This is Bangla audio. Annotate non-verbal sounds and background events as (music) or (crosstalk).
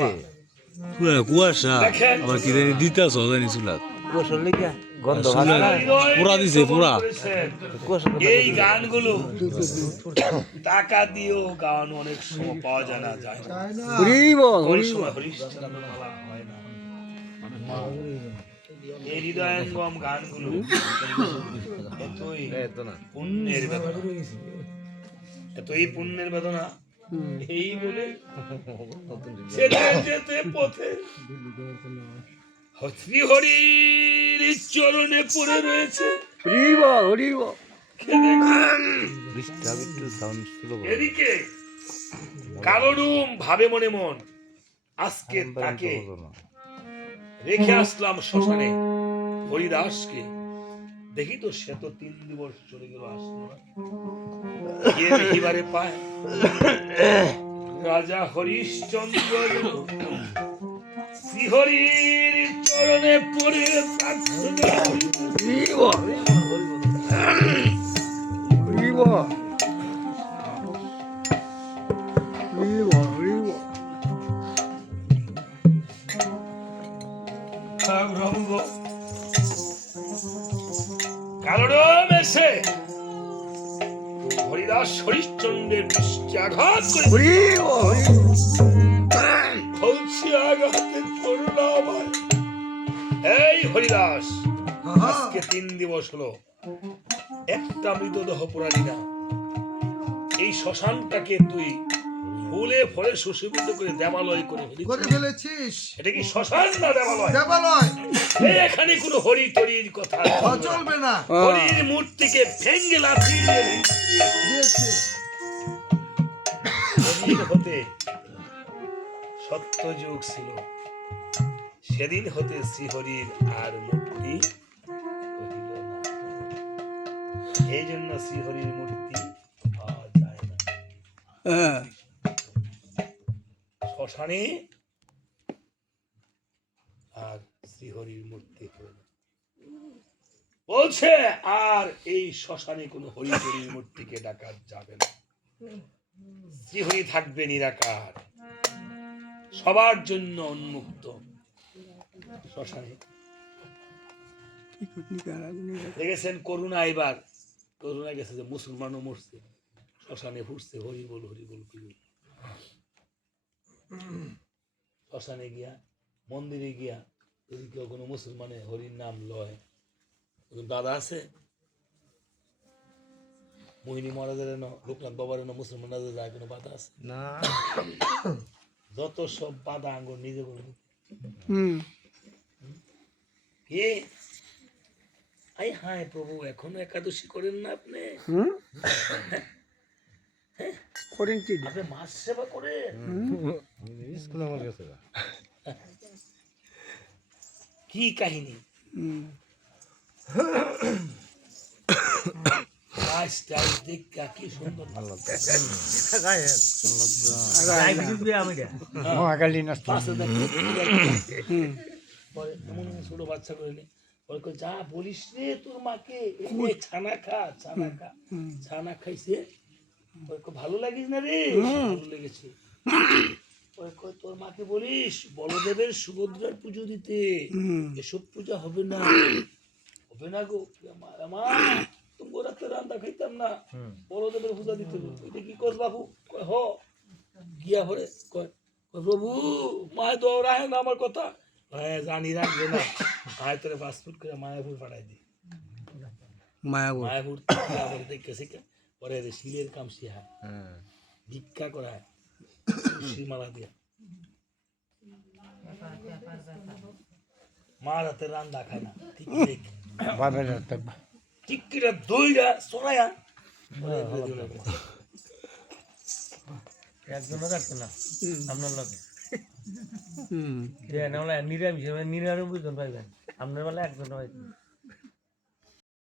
মা পুরা কুয়াশা আবার কি জানি দিতাছ জানি চুলাত। কুয়াশার লেগে গন্ধ পুরা দিছে পুরা। এই গানগুলো টাকা দিয়েও গান অনেক সময় পাওয়া যায় না যায় সময় হরিশ্চন্দ্র হয় না। এই হৃদয়ঙ্গম গানগুলো এতই পুণ্যের বেদনা। এতই পুণ্যের বেদনা এই বলে যেতে যেতে পথে। শ্রী হরির চরণে পড়ে রয়েছে। হরিব হরিব। এদিকে ভাবে মনে মন। আজকে তাকে রেখে আসলাম শ্মশানে। হরিদাসকে দেখি তো সে তো তিন দিবস চলে গেল আসলো (laughs) পায়। রাজা হরিশ্চন্দ্র শ্রীহরির চরণে পড়ে প্রার্থনা হরিদাস হরিশ্চন্দ্রের দৃষ্টি আঘাত করে বলছি আঘাতে আমায়। এই হরিদাস আজকে তিন দিবস হলো। একটা মৃতদেহ পুরালি না। এই শ্মশানটাকে তুই ফুলে ফলে সুশোভিত করে দেবালয় করে ফেলেছিস? এটা কি শ্মশান না দেবালয়? দেবালয়। এখানে কোনো হরি টরির কথা চলবে না। হরির মূর্তিকে ভেঙ্গে লাথি সেদিন হতে সত্য যুগ ছিল। সেদিন হতে শ্রীহরির আর মূর্তি এই জন্য শ্রীহরির মূর্তি পাওয়া যায় না। হ্যাঁ। শ্মশানে আর শ্রীহরির মূর্তি না। বলছে, আর এই শ্মশানে কোনো হরিহরির মূর্তিকে ডাকা যাবে না। শ্রীহরি থাকবে নিরাকার। সবার জন্য উন্মুক্ত শ্মশানে। দেখেছেন করুণা এবার। করুণা গেছে যে মুসলমানও মরছে। শ্মশানে ফুটছে হরি বল হরি বল? শ্মশানে গিয়া, মন্দিরে গিয়া যদি কেউ কোনো মুসলমানে হরির নাম লয় ওদের দাদা আছে? মোহিনী মহারাজের লোকনাথ বাবার এনো মুসলমান রাজা যায় কোনো বাধা আছে? না। যত সব বাধা আঙ্গুর নিজে করে নিতে। কে? আই হায় প্রভু এখনও একাদশী করেন না আপনি? হুম? করেন কি? আপনি মাস সেবা করেন? কি কাহিনী হুম গাছ টাছ দেখা কি এমন ছোট বাচ্চা করে যা বলিস রে তোর মাকে ছানা খা ছানা খা ছানা খাইছে ভালো লাগিস না রে ভালো লেগেছে কই, তোর মাকে বলিস? বলদেবের সুভদ্রার পুজো দিতে। এসব পূজা হবে না। হবে না গো রাতে রান্না খাইতাম না। বড়দেবের পূজা দিতে। এটা কি কর বাবু হ। গিয়া ভরে কয় কয়, প্রভু মায় তো রাহে না আমার কথা? হ্যাঁ জানি রাখবে না। তোরে করে মায়াপুর পাঠাই দি। মায়াবো মায়াপুর আবার দেখে শিখে পরে শিলের কাম শিহা ভিক্ষা করা হয় শিলমালা দিয়া মার হাতে রান্না খায় না ঠিক ঠিক বাবের টিকিটা দইরা সরায়া একজনও থাকতো না আপনার লগে না বলে নিরামিষ নিরামিষ বুঝতে পাইবেন আপনার বেলা একজন হয়তো